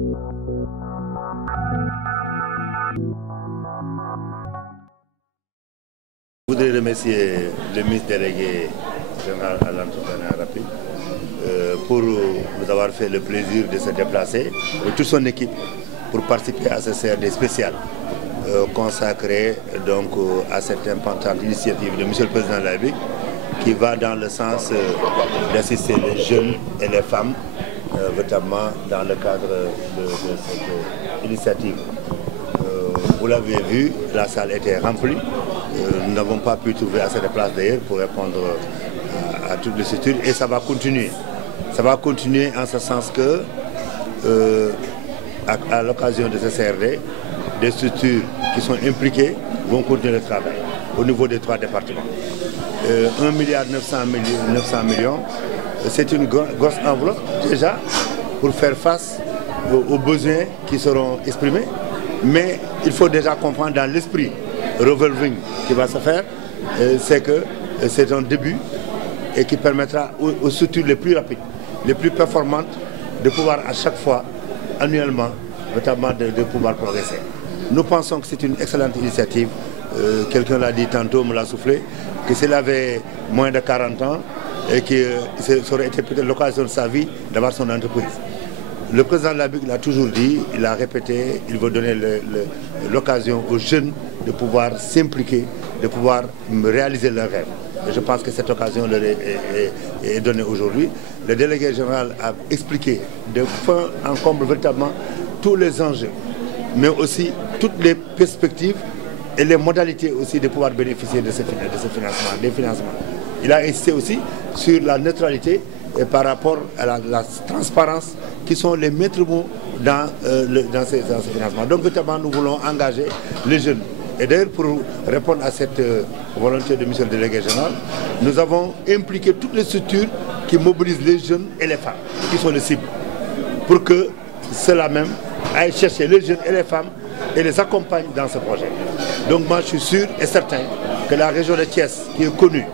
Je voudrais remercier le ministre délégué général à l'entrepreneuriat rapide pour nous avoir fait le plaisir de se déplacer et toute son équipe pour participer à ce CRD spécial consacré donc à cette importante initiative de M. le Président de la République qui va dans le sens d'assister les jeunes et les femmes véritablement dans le cadre de cette initiative. Vous l'avez vu, la salle était remplie. Nous n'avons pas pu trouver assez de place d'ailleurs pour répondre à toutes les structures et ça va continuer. Ça va continuer en ce sens que, à l'occasion de ce CRD, des structures qui sont impliquées vont continuer le travail au niveau des 3 départements. 1,9 milliard, c'est une grosse enveloppe déjà pour faire face aux besoins qui seront exprimés. Mais il faut déjà comprendre dans l'esprit revolving qui va se faire, c'est que c'est un début et qui permettra aux structures les plus rapides, les plus performantes de pouvoir à chaque fois, annuellement, notamment de pouvoir progresser. Nous pensons que c'est une excellente initiative. Quelqu'un l'a dit tantôt, me l'a soufflé, que s'il avait moins de 40 ans et que ça aurait été peut-être l'occasion de sa vie d'avoir son entreprise. Le président de la République l'a toujours dit, il a répété, il veut donner l'occasion aux jeunes de pouvoir s'impliquer, de pouvoir réaliser leurs rêves. Et je pense que cette occasion leur est donnée aujourd'hui. Le délégué général a expliqué de fin en comble véritablement tous les enjeux, mais aussi toutes les perspectives et les modalités aussi de pouvoir bénéficier de ce financement, des financements. Il a insisté aussi sur la neutralité et par rapport à la transparence qui sont les maîtres mots dans ce financement. Donc, notamment, nous voulons engager les jeunes. Et d'ailleurs, pour répondre à cette volonté de M. le délégué général, nous avons impliqué toutes les structures qui mobilisent les jeunes et les femmes, qui sont les cibles, pour que ceux-là même aillent chercher les jeunes et les femmes et les accompagnent dans ce projet. Donc, moi, je suis sûr et certain que la région de Thiès, qui est connue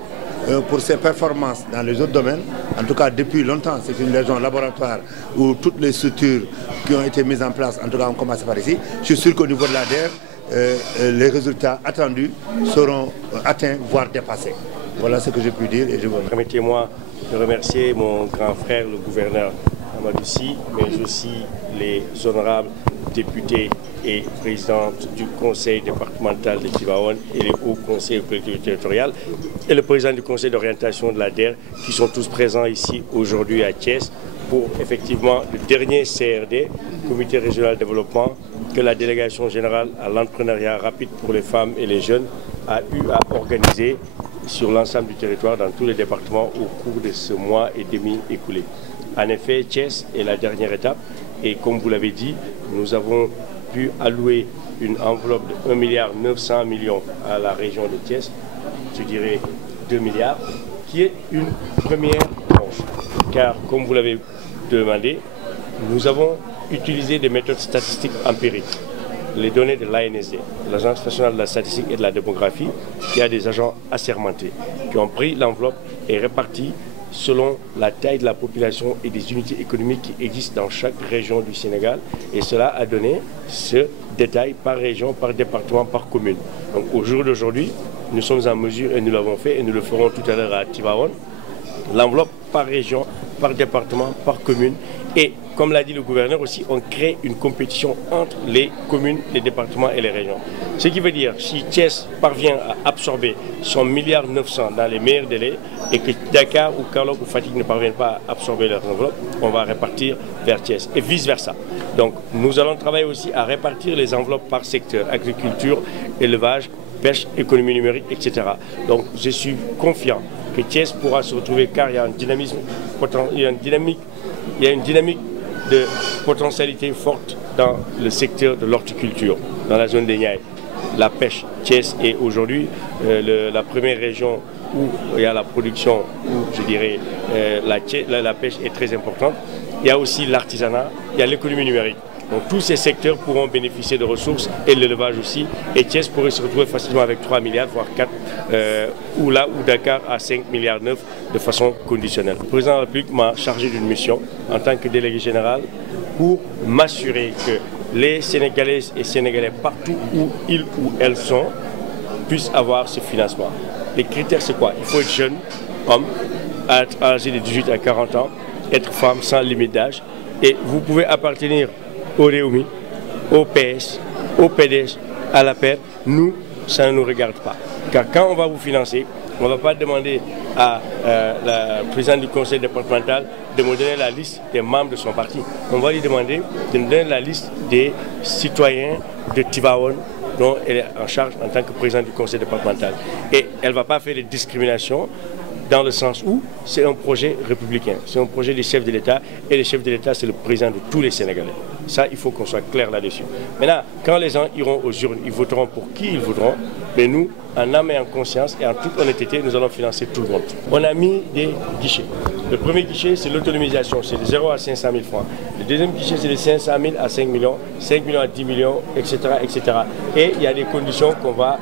pour ses performances dans les autres domaines, en tout cas depuis longtemps, c'est une région laboratoire où toutes les structures qui ont été mises en place, en tout cas on commence par ici, je suis sûr qu'au niveau de l'ADER, les résultats attendus seront atteints, voire dépassés. Voilà ce que j'ai pu dire et je vous remercie. Permettez-moi de remercier mon grand frère, le gouverneur Amadou Sy, mais aussi les honorables députés et présidente du conseil départemental de Tivaouane et les hauts conseils aux collectivités territoriales et le président du conseil d'orientation de l'ADER qui sont tous présents ici aujourd'hui à Thiès pour effectivement le dernier CRD, Comité régional de développement, que la délégation générale à l'entrepreneuriat rapide pour les femmes et les jeunes a eu à organiser sur l'ensemble du territoire dans tous les départements au cours de ce mois et demi écoulé. En effet, Thiès est la dernière étape et comme vous l'avez dit, nous avons pu allouer une enveloppe de 1,9 milliard à la région de Thiès, je dirais 2 milliards, qui est une première tranche. Car, comme vous l'avez demandé, nous avons utilisé des méthodes statistiques empiriques. Les données de l'ANSD, l'Agence nationale de la statistique et de la démographie, qui a des agents assermentés, qui ont pris l'enveloppe et réparti selon la taille de la population et des unités économiques qui existent dans chaque région du Sénégal. Et cela a donné ce détail par région, par département, par commune. Donc au jour d'aujourd'hui, nous sommes en mesure, et nous l'avons fait, et nous le ferons tout à l'heure à Tivaouane, l'enveloppe par région, par département, par commune. Et comme l'a dit le gouverneur aussi, on crée une compétition entre les communes, les départements et les régions. Ce qui veut dire, si Thiès parvient à absorber son 1,9 milliard dans les meilleurs délais et que Dakar ou Kaolack ou Fatick ne parviennent pas à absorber leur enveloppe, on va répartir vers Thiès et vice-versa. Donc nous allons travailler aussi à répartir les enveloppes par secteur, agriculture, élevage, pêche, économie numérique, etc. Donc je suis confiant que Thiès pourra se retrouver car il y a un dynamisme, il y a une dynamique de potentialité forte dans le secteur de l'horticulture, dans la zone des Niayes. La pêche, Thiès est aujourd'hui la première région où il y a la production, où je dirais la pêche est très importante. Il y a aussi l'artisanat, il y a l'économie numérique. Donc tous ces secteurs pourront bénéficier de ressources et l'élevage aussi. Et Thiès pourrait se retrouver facilement avec 3 milliards, voire 4, ou là où Dakar a 5,9 milliards de façon conditionnelle. Le président de la République m'a chargé d'une mission en tant que délégué général pour m'assurer que les Sénégalaises et Sénégalais, partout où ils ou elles sont, puissent avoir ce financement. Les critères, c'est quoi? Il faut être jeune, homme, âgé de 18 à 40 ans, être femme sans limite d'âge. Et vous pouvez appartenir au Réumi, au PS, au PDS, à la paix. Nous, ça ne nous regarde pas. Car quand on va vous financer, on ne va pas demander à la présidente du conseil départemental de me donner la liste des membres de son parti. On va lui demander de nous donner la liste des citoyens de Tivaouane dont elle est en charge en tant que présidente du conseil départemental. Et elle ne va pas faire de discrimination dans le sens où c'est un projet républicain, c'est un projet du chef de l'État, et le chef de l'État, c'est le président de tous les Sénégalais. Ça, il faut qu'on soit clair là-dessus. Maintenant, quand les gens iront aux urnes, ils voteront pour qui ils voudront, mais nous, en âme et en conscience et en toute honnêteté, nous allons financer tout le monde. On a mis des guichets. Le premier guichet, c'est l'autonomisation, c'est de 0 à 500 000 francs. Le deuxième guichet, c'est de 500 000 à 5 millions, 5 millions à 10 millions, etc. etc. Et il y a des conditions qu'on va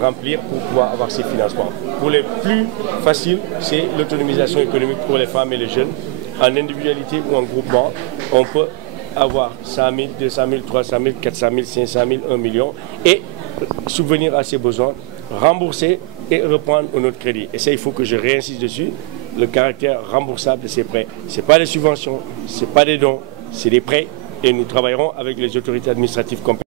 remplir pour pouvoir avoir ces financements. Pour les plus faciles, c'est l'autonomisation économique pour les femmes et les jeunes. En individualité ou en groupement, on peut avoir 100 000, 200 000, 300 000, 400 000, 500 000, 1 million et subvenir à ses besoins, rembourser et reprendre un autre crédit. Et ça, il faut que je réinsiste dessus. Le caractère remboursable de ces prêts, ce n'est pas des subventions, ce n'est pas des dons, c'est des prêts et nous travaillerons avec les autorités administratives compétentes.